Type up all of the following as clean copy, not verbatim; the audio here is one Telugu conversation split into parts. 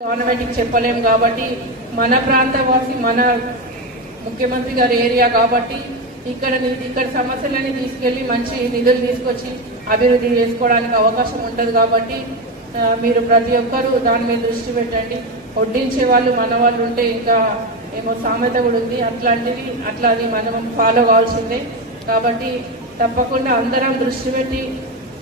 గవర్నమెంట్కి చెప్పలేము కాబట్టి మన ప్రాంతవాసి మన ముఖ్యమంత్రి గారి ఏరియా కాబట్టి ఇక్కడ సమస్యలని తీసుకెళ్లి మంచి నిధులు తీసుకొచ్చి అభివృద్ధి చేసుకోవడానికి అవకాశం ఉంటుంది కాబట్టి మీరు ప్రతి ఒక్కరూ దాని మీద దృష్టి పెట్టండి. వడ్డించే వాళ్ళు మన వాళ్ళు ఉంటే ఇంకా ఏమో సామెత కూడా ఉంది, అట్లా అది మనం ఫాలో కావాల్సిందే. కాబట్టి తప్పకుండా అందరం దృష్టి పెట్టి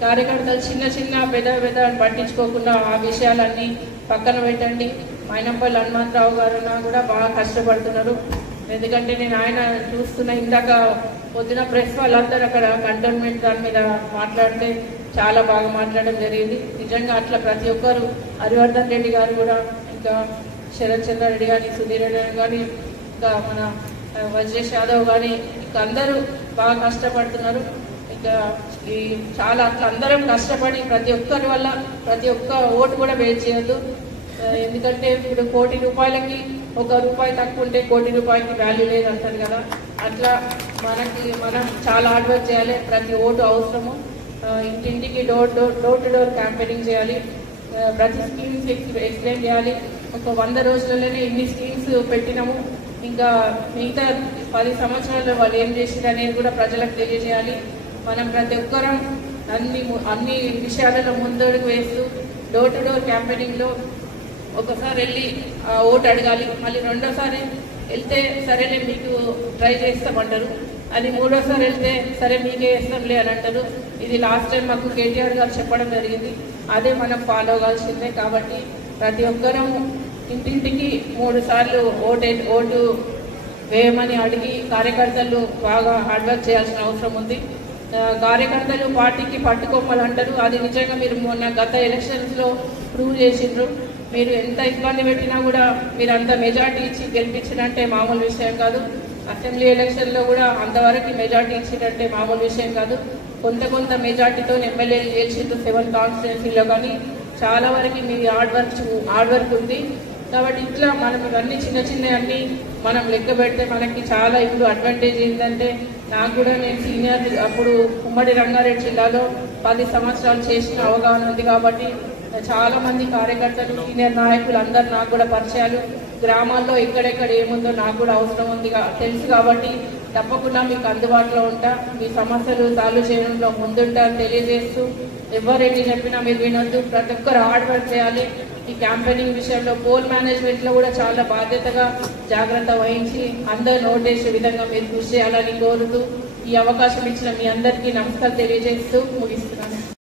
కార్యకర్తలు చిన్న పెద్ద పట్టించుకోకుండా ఆ విషయాలన్నీ పక్కన పెట్టండి. మైనంపల్లి హనుమంతరావు గారు కూడా బాగా కష్టపడుతున్నారు. ఎందుకంటే నేను ఆయన చూస్తున్న ఇందాక పొద్దున ప్రెస్ వాళ్ళందరూ అక్కడ కంటోన్మెంట్ దాని మీద మాట్లాడితే చాలా బాగా మాట్లాడడం జరిగింది. నిజంగా అట్లా ప్రతి ఒక్కరు హరివర్ధన్ రెడ్డి గారు కూడా, ఇంకా శరత్ చంద్రారెడ్డి కానీ, సుధీర్ రెడ్డి కానీ, ఇంకా మన వజ్రేష్ యాదవ్ కానీ, ఇంకా అందరూ బాగా కష్టపడుతున్నారు. ఇంకా చాలా అట్లా అందరం కష్టపడి ప్రతి ఒక్కరి వల్ల ప్రతి ఒక్క ఓటు కూడా వేస్ట్ చేయొద్దు. ఎందుకంటే ఇప్పుడు ₹1,00,00,000కి ₹1 తక్కువ ఉంటే ₹1,00,00,000కి వాల్యూ లేదు అంటారు కదా. అట్లా మనం చాలా హార్డ్ వర్క్ చేయాలి. ప్రతి ఓటు అవసరము. ఇంటింటికి డోర్ టు డోర్ క్యాంపెయినింగ్ చేయాలి. ప్రతి స్కీమ్స్ ఎక్స్ప్లెయిన్ చేయాలి. ఒక 100 రోజులలోనే ఇన్ని స్కీమ్స్ పెట్టినాము, ఇంకా మిగతా 10 సంవత్సరాల్లో వాళ్ళు ఏం చేసింది అనేది కూడా ప్రజలకు తెలియజేయాలి. మనం ప్రతి ఒక్కరం అన్ని విషయాలలో ముందడుగు వేస్తూ డోర్ టు డోర్ క్యాంపెయినింగ్లో ఒకసారి వెళ్ళి ఓటు అడగాలి. మళ్ళీ రెండోసారి వెళ్తే సరేలే మీకు ట్రై చేస్తామంటారు, అది మూడోసారి వెళ్తే సరే మీకే వేస్తాంలే అని అంటారు. ఇది లాస్ట్ టైం మాకు కేటీఆర్ గారు చెప్పడం జరిగింది, అదే మనం ఫాలో కావాల్సిందే. కాబట్టి ప్రతి ఒక్కరం ఇంటింటికి 3 సార్లు ఓటు వేయమని అడిగి కార్యకర్తలు బాగా హార్డ్ వర్క్ చేయాల్సిన అవసరం ఉంది. కార్యకర్తలు పార్టీకి పట్టుకోమని అంటారు, అది నిజంగా మీరు మొన్న గత ఎలక్షన్స్లో ప్రూవ్ చేసిండ్రు. మీరు ఎంత ఇబ్బంది పెట్టినా కూడా మీరు అంత మెజార్టీ ఇచ్చి గెలిపించినంటే మామూలు విషయం కాదు. అసెంబ్లీ ఎలక్షన్లో కూడా అంతవరకు మెజార్టీ ఇచ్చినట్టే మామూలు విషయం కాదు. కొంత మెజార్టీతో ఎమ్మెల్యేలు గెలిచిండ్రు 7 కాన్స్టిట్యున్సీలో, కానీ చాలా వరకు మీ హార్డ్ వర్క్ ఉంది. కాబట్టి ఇట్లా మనం ఇవన్నీ చిన్న అన్నీ మనం లెక్క పెడితే మనకి చాలా ఇప్పుడు అడ్వాంటేజ్ ఏంటంటే, నాకు కూడా నేను సీనియర్ అప్పుడు ఉమ్మడి రంగారెడ్డి జిల్లాలో 10 సంవత్సరాలు చేసిన అవగాహన ఉంది. కాబట్టి చాలా మంది కార్యకర్తలు, సీనియర్ నాయకులు అందరు నాకు కూడా పరిచయాలు. గ్రామాల్లో ఎక్కడెక్కడ ఏముందో నాకు కూడా అవసరం ఉంది తెలుసు. కాబట్టి తప్పకుండా మీకు అందుబాటులో ఉంటా, మీ సమస్యలు సాల్వ్ చేయడంలో ముందుంటా అని తెలియజేస్తూ, ఎవరెన్ని చెప్పినా మీరు వినొద్దు, ప్రతి ఒక్కరు హార్డ్ వర్క్ చేయాలి. ఈ క్యాంపెయినింగ్ విషయంలో పోల్ మేనేజ్మెంట్లో కూడా చాలా బాధ్యతగా జాగ్రత్త వహించి అందరూ నోటేసే విధంగా మీరు కృషి చేయాలని కోరుతూ, ఈ అవకాశం ఇచ్చిన మీ అందరికీ నమస్కారం తెలియజేస్తూ ముగిస్తున్నాను.